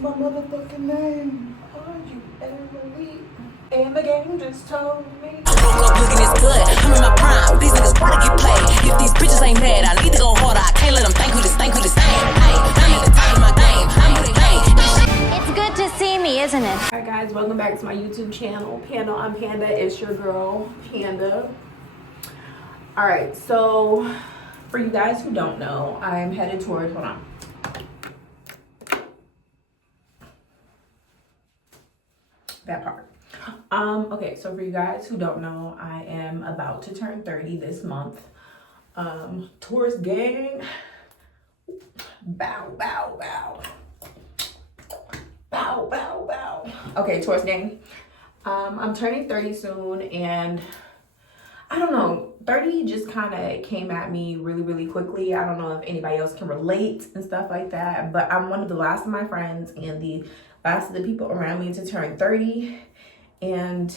What's my motherfucking name? Are you Emily? And the game just told me. Looking is good. I'm in my prime. These niggas wanna get played. If these bitches ain't mad, I need to go harder. I can't let them think who this ain't. Hey, I'm at the top of my game. I'm with it. It's good to see me, isn't it? Alright guys, welcome back to my YouTube channel. Panda on Panda. It's your girl, Panda. Alright, so for you guys who don't know, I'm headed towards, hold on. That part. Okay, so for you guys who don't know, I am about to turn 30 this month. Taurus gang. Bow, bow, bow. Bow, bow, bow. Okay, Taurus gang. I'm turning 30 soon, and I don't know, 30 just kind of came at me really, really quickly. I don't know if anybody else can relate and stuff like that, but I'm one of the last of my friends and the last of the people around me to turn 30, and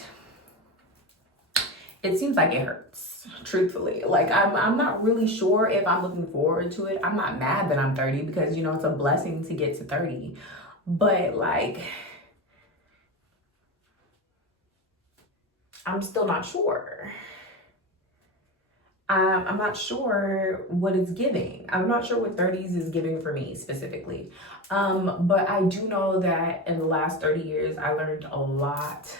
it seems like it hurts, truthfully. Like, I'm not really sure if I'm looking forward to it. I'm not mad that I'm 30 because, you know, it's a blessing to get to 30, but like, I'm still not sure. I'm not sure what it's giving. I'm not sure what 30s is giving for me specifically. But I do know that in the last 30 years, I learned a lot.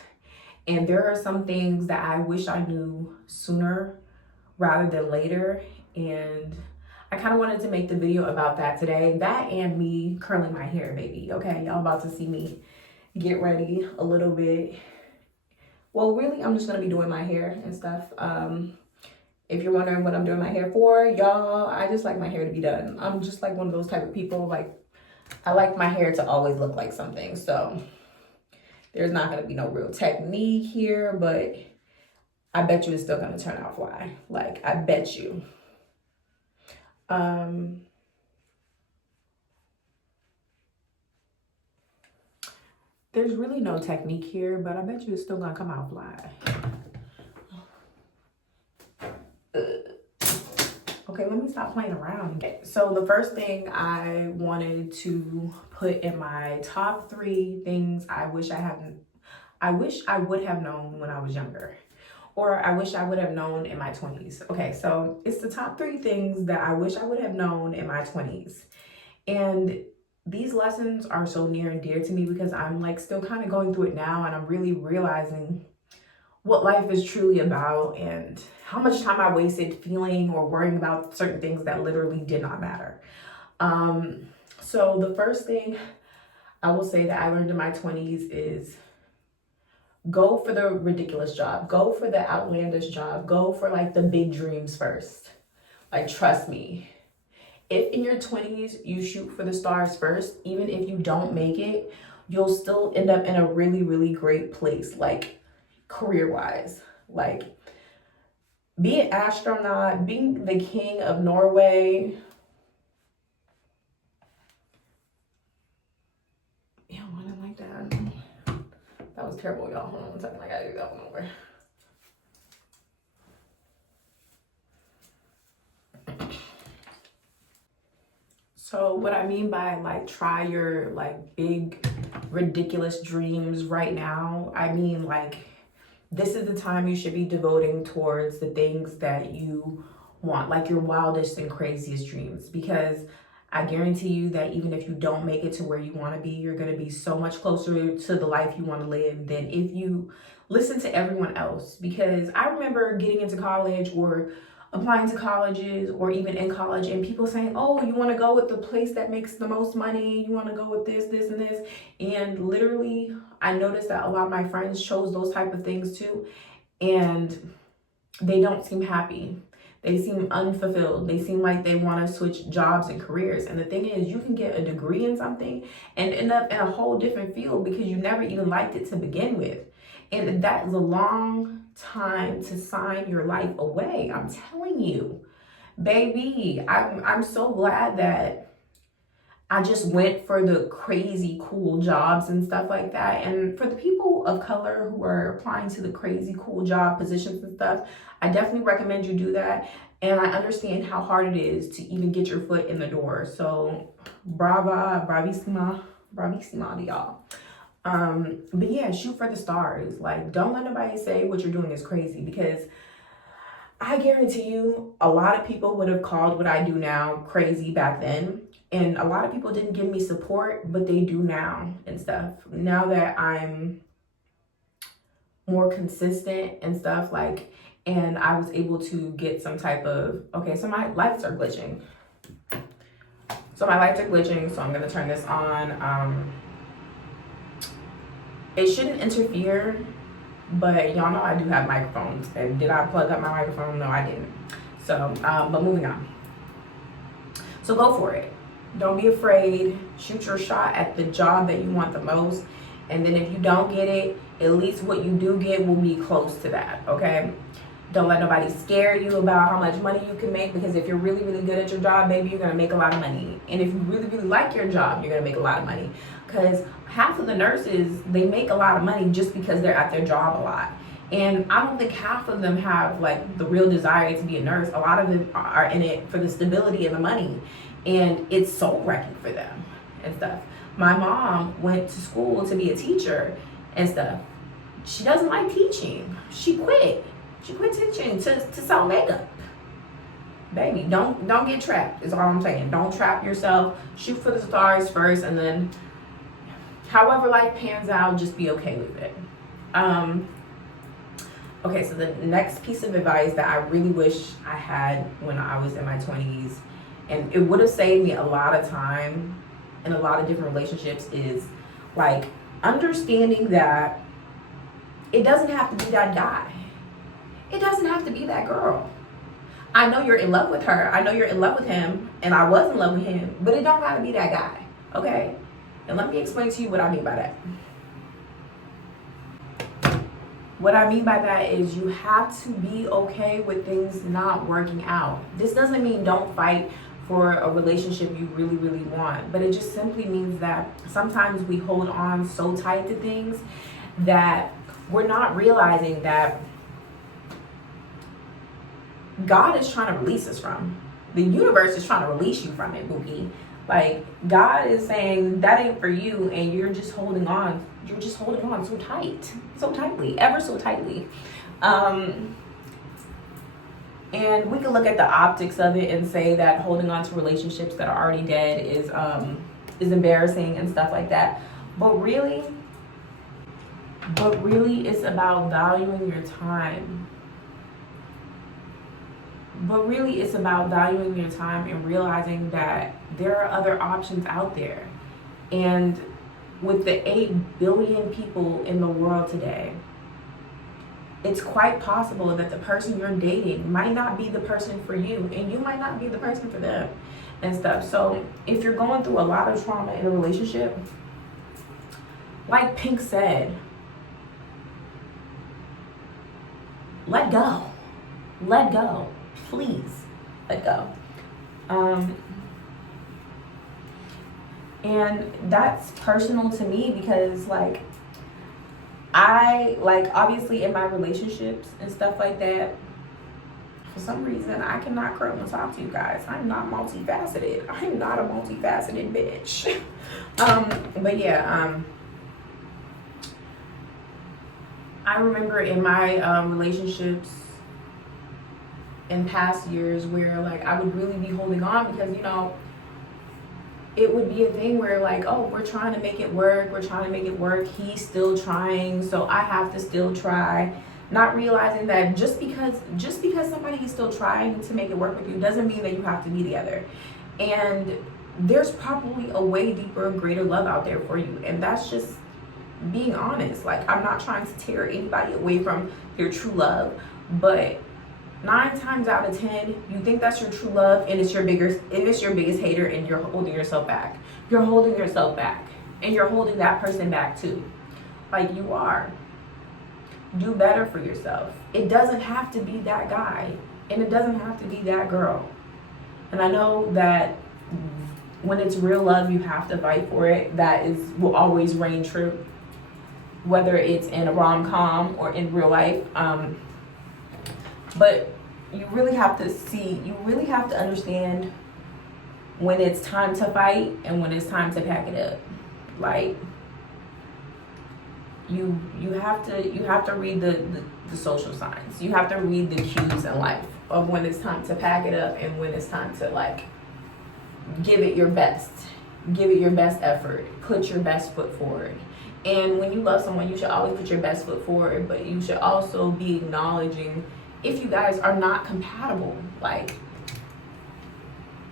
And there are some things that I wish I knew sooner rather than later. And I kind of wanted to make the video about that today. That and me curling my hair, baby. Okay, y'all about to see me get ready a little bit. Well, really, I'm just going to be doing my hair and stuff. If you're wondering what I'm doing my hair for, y'all, I just like my hair to be done. I'm just like one of those type of people, like, I like my hair to always look like something. So there's not going to be no real technique here, but I bet you it's still going to turn out fly. Like, I bet you. There's really no technique here, but I bet you it's still going to come out fly. Okay, let me stop playing around. Okay, so the first thing I wanted to put in my top 3 things I wish I would have known when I was younger, or I wish I would have known in my 20s. Okay, so it's the top 3 things that I wish I would have known in my 20s. And these lessons are so near and dear to me because I'm like still kind of going through it now, and I'm really realizing what life is truly about and how much time I wasted feeling or worrying about certain things that literally did not matter. So the first thing I will say that I learned in my 20s is go for the ridiculous job. Go for the outlandish job. Go for like the big dreams first. Like, trust me. If in your 20s you shoot for the stars first, even if you don't make it, you'll still end up in a really, really great place. Like, career-wise, like be an astronaut, being the king of Norway. Yeah, I didn't like that. That was terrible, y'all. Hold on one second. I gotta do that one over. So what I mean by like try your like big ridiculous dreams right now, I mean like this is the time you should be devoting towards the things that you want, like your wildest and craziest dreams, because I guarantee you that even if you don't make it to where you want to be, you're going to be so much closer to the life you want to live than if you listen to everyone else. Because I remember getting into college or applying to colleges or even in college and people saying, oh, you want to go with the place that makes the most money, you want to go with this, this, and this. And literally, I noticed that a lot of my friends chose those type of things too, and they don't seem happy. They seem unfulfilled. They seem like they want to switch jobs and careers. And the thing is, you can get a degree in something and end up in a whole different field because you never even liked it to begin with. And that is a long time to sign your life away. I'm telling you, baby, I'm so glad that I just went for the crazy cool jobs and stuff like that. And for the people of color who are applying to the crazy cool job positions and stuff, I definitely recommend you do that. And I understand how hard it is to even get your foot in the door. So brava, bravissima, Bravissima to y'all. But yeah, shoot for the stars. Like, don't let nobody say what you're doing is crazy, because I guarantee you a lot of people would have called what I do now crazy back then. And a lot of people didn't give me support, but they do now and stuff. Now that I'm more consistent and stuff, like, and I was able to get some type of, okay, so my lights are glitching. So I'm gonna turn this on. It shouldn't interfere, but y'all know I do have microphones. And did I plug up my microphone? No, I didn't. So, but moving on. So go for it. Don't be afraid. Shoot your shot at the job that you want the most. And then if you don't get it, at least what you do get will be close to that, okay? Don't let nobody scare you about how much money you can make, because if you're really, really good at your job, baby, you're gonna make a lot of money. And if you really, really like your job, you're gonna make a lot of money. Because half of the nurses, they make a lot of money just because they're at their job a lot. And I don't think half of them have like the real desire to be a nurse. A lot of them are in it for the stability and the money. And it's soul wrecking for them and stuff. My mom went to school to be a teacher and stuff. She doesn't like teaching. She quit. She quit teaching to sell makeup. Baby, don't get trapped is all I'm saying. Don't trap yourself. Shoot for the stars first, and then however life pans out, just be okay with it. Okay, so the next piece of advice that I really wish I had when I was in my 20s, and it would have saved me a lot of time in a lot of different relationships, is like understanding that it doesn't have to be that guy. It doesn't have to be that girl. I know you're in love with her. I know you're in love with him, and I was in love with him, but it don't gotta be that guy, okay? And let me explain to you what I mean by that. What I mean by that is you have to be okay with things not working out. This doesn't mean don't fight for a relationship you really, really want, but it just simply means that sometimes we hold on so tight to things that we're not realizing that God is trying to release us from. The universe is trying to release you from it, Bookie. Like, God is saying that ain't for you, and you're just holding on. You're just holding on so tight, so tightly, ever so tightly. And we can look at the optics of it and say that holding on to relationships that are already dead is embarrassing and stuff like that. But really, it's about valuing your time. But really, it's about valuing your time and realizing that there are other options out there. And with the 8 billion people in the world today, it's quite possible that the person you're dating might not be the person for you, and you might not be the person for them and stuff. So if you're going through a lot of trauma in a relationship, like Pink said, let go. Let go. Please let go. And that's personal to me because obviously in my relationships and stuff like that, for some reason I cannot curl and talk to you guys. I'm not multifaceted. I'm not a multifaceted bitch. But yeah, I remember in my relationships in past years where I would really be holding on because, it would be a thing where we're trying to make it work, he's still trying, so I have to still try, not realizing that just because somebody is still trying to make it work with you doesn't mean that you have to be together. And there's probably a way deeper, greater love out there for you, and that's just being honest. I'm not trying to tear anybody away from their true love, but 9 times out of 10, you think that's your true love, and it's your biggest hater, and you're holding yourself back. You're holding yourself back, and you're holding that person back too. You are. Do better for yourself. It doesn't have to be that guy, and it doesn't have to be that girl. And I know that when it's real love, you have to fight for it. Will always reign true, whether it's in a rom-com or in real life. But you really have to understand when it's time to fight and when it's time to pack it up. Like, you have to read the social signs. You have to read the cues in life of when it's time to pack it up and when it's time to like give it your best. Give it your best effort. Put your best foot forward. And when you love someone, you should always put your best foot forward, but you should also be acknowledging if you guys are not compatible. Like,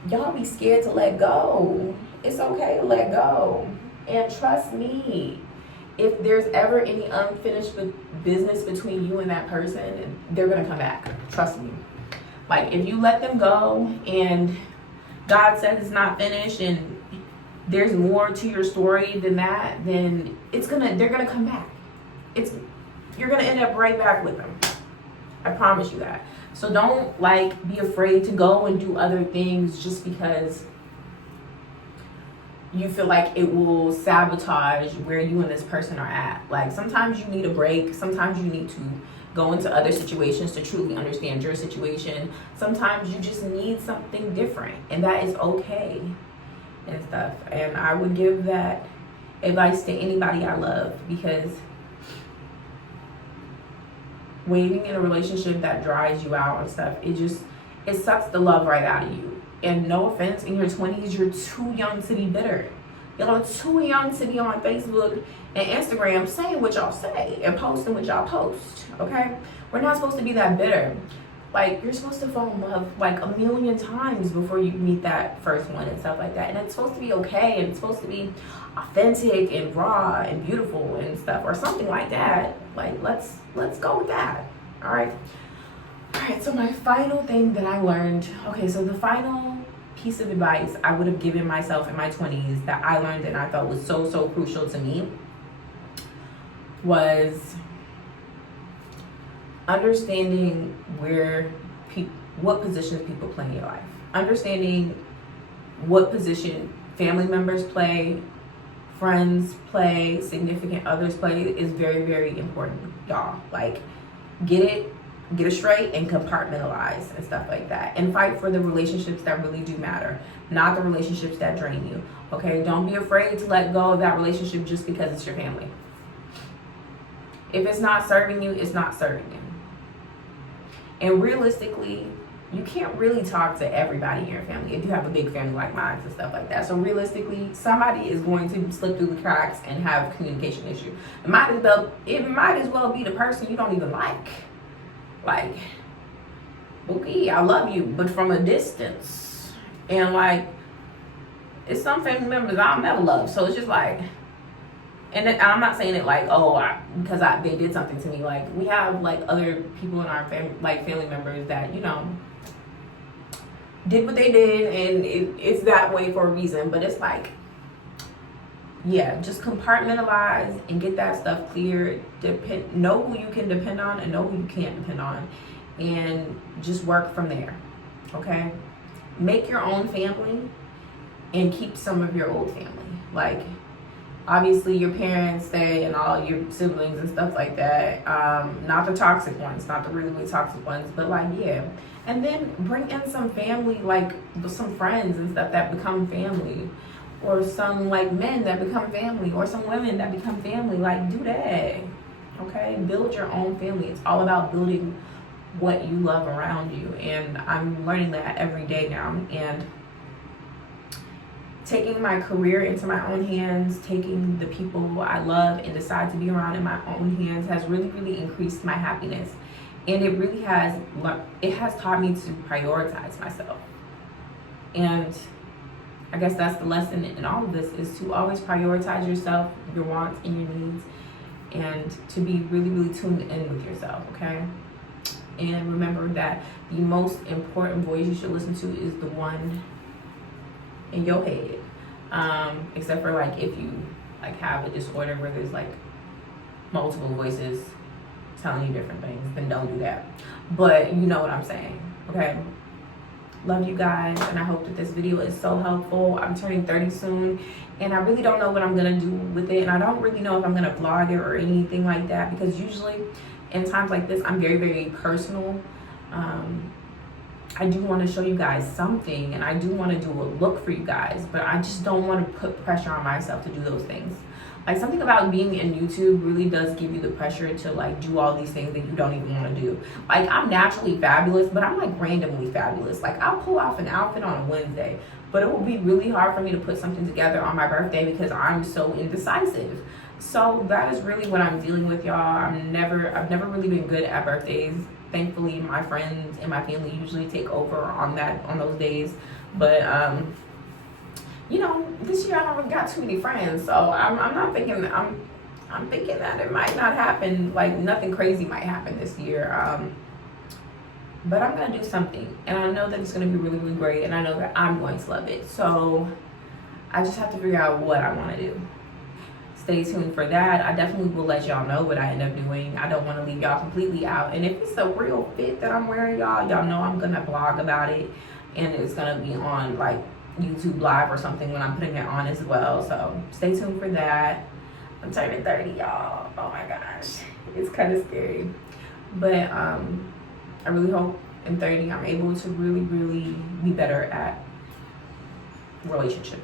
y'all be scared to let go. It's okay to let go. And trust me, if there's ever any unfinished business between you and that person, they're gonna come back. Trust me. Like, if you let them go and God says it's not finished and there's more to your story than that, then they're gonna come back. You're gonna end up right back with them. I promise you that. So don't like be afraid to go and do other things just because you feel like it will sabotage where you and this person are at. Like, sometimes you need a break. Sometimes you need to go into other situations to truly understand your situation. Sometimes you just need something different, and that is okay and stuff. And I would give that advice to anybody I love, because waiting in a relationship that dries you out and stuff, it sucks the love right out of you. And no offense, in your 20s, you're too young to be bitter. Y'all are too young to be on Facebook and Instagram saying what y'all say and posting what y'all post, okay? We're not supposed to be that bitter. Like, you're supposed to fall in love like a million times before you meet that first one and stuff like that. And it's supposed to be okay, and it's supposed to be authentic and raw and beautiful and stuff, or something like that. Like, let's go with that, all right? All right, so my final thing that I learned, so the final piece of advice I would have given myself in my 20s that I learned and I felt was so crucial to me was understanding what positions people play in your life. Understanding what position family members play, friends play, significant others play is very, very important, y'all. Like, get it straight and compartmentalize and stuff like that, and fight for the relationships that really do matter, not the relationships that drain you. Okay, don't be afraid to let go of that relationship just because it's your family. If it's not serving you, it's not serving you. And realistically, you can't really talk to everybody in your family if you have a big family like mine and stuff like that. So realistically, somebody is going to slip through the cracks and have a communication issue. It might as well be the person you don't even like. Like, okay, I love you, but from a distance. And like, it's some family members I'll never love. So it's just like, and I'm not saying it like, because they did something to me. Like, we have like other people in our family members that, you know, did what they did, and it's that way for a reason. But it's like, yeah, just compartmentalize and get that stuff clear. Know who you can depend on and know who you can't depend on, and just work from there. Okay, make your own family and keep some of your old family. Like, obviously your parents stay and all your siblings and stuff like that. Not the toxic ones, not the really, really toxic ones, but like, yeah. And then bring in some family, like some friends and stuff that become family. Or some like men that become family, or some women that become family. Like, do that, okay? Build your own family. It's all about building what you love around you, and I'm learning that every day now. And taking my career into my own hands, taking the people I love and decide to be around in my own hands has really, really increased my happiness, and it really has taught me to prioritize myself. And I guess that's the lesson in all of this, is to always prioritize yourself, your wants and your needs, and to be really, really tuned in with yourself, okay? And remember that the most important voice you should listen to is the one in your head. Except for like if you like have a disorder where there's like multiple voices telling you different things, then don't do that. But you know what I'm saying, okay? Love you guys, and I hope that this video is so helpful. I'm turning 30 soon, and I really don't know what I'm gonna do with it, and I don't really know if I'm gonna vlog it or anything like that, because usually in times like this I'm very, very personal. I do want to show you guys something, and I do want to do a look for you guys, but I just don't want to put pressure on myself to do those things. Like, something about being in YouTube really does give you the pressure to like do all these things that you don't even want to do. Like, I'm naturally fabulous, but I'm like randomly fabulous. Like, I'll pull off an outfit on a Wednesday, but it will be really hard for me to put something together on my birthday because I'm so indecisive. So that is really what I'm dealing with, y'all. I've never really been good at birthdays. Thankfully, my friends and my family usually take over on those days. But you know, this year I don't really got too many friends, so I'm not thinking. I'm thinking that it might not happen. Like, nothing crazy might happen this year. But I'm gonna do something, and I know that it's gonna be really, really great, and I know that I'm going to love it. So I just have to figure out what I want to do. Stay tuned for that. I definitely will let y'all know what I end up doing. I don't want to leave y'all completely out. And if it's a real fit that I'm wearing, y'all know I'm gonna blog about it, and it's gonna be on like YouTube Live or something when I'm putting it on as well. So stay tuned for that. I'm turning 30, y'all. Oh my gosh, it's kind of scary, but I really hope in 30 I'm able to really, really be better at relationships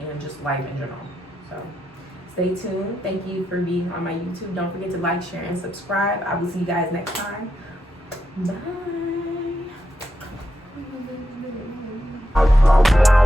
and just life in general. So stay tuned. Thank you for being on my YouTube. Don't forget to like, share, and subscribe. I will see you guys next time. Bye.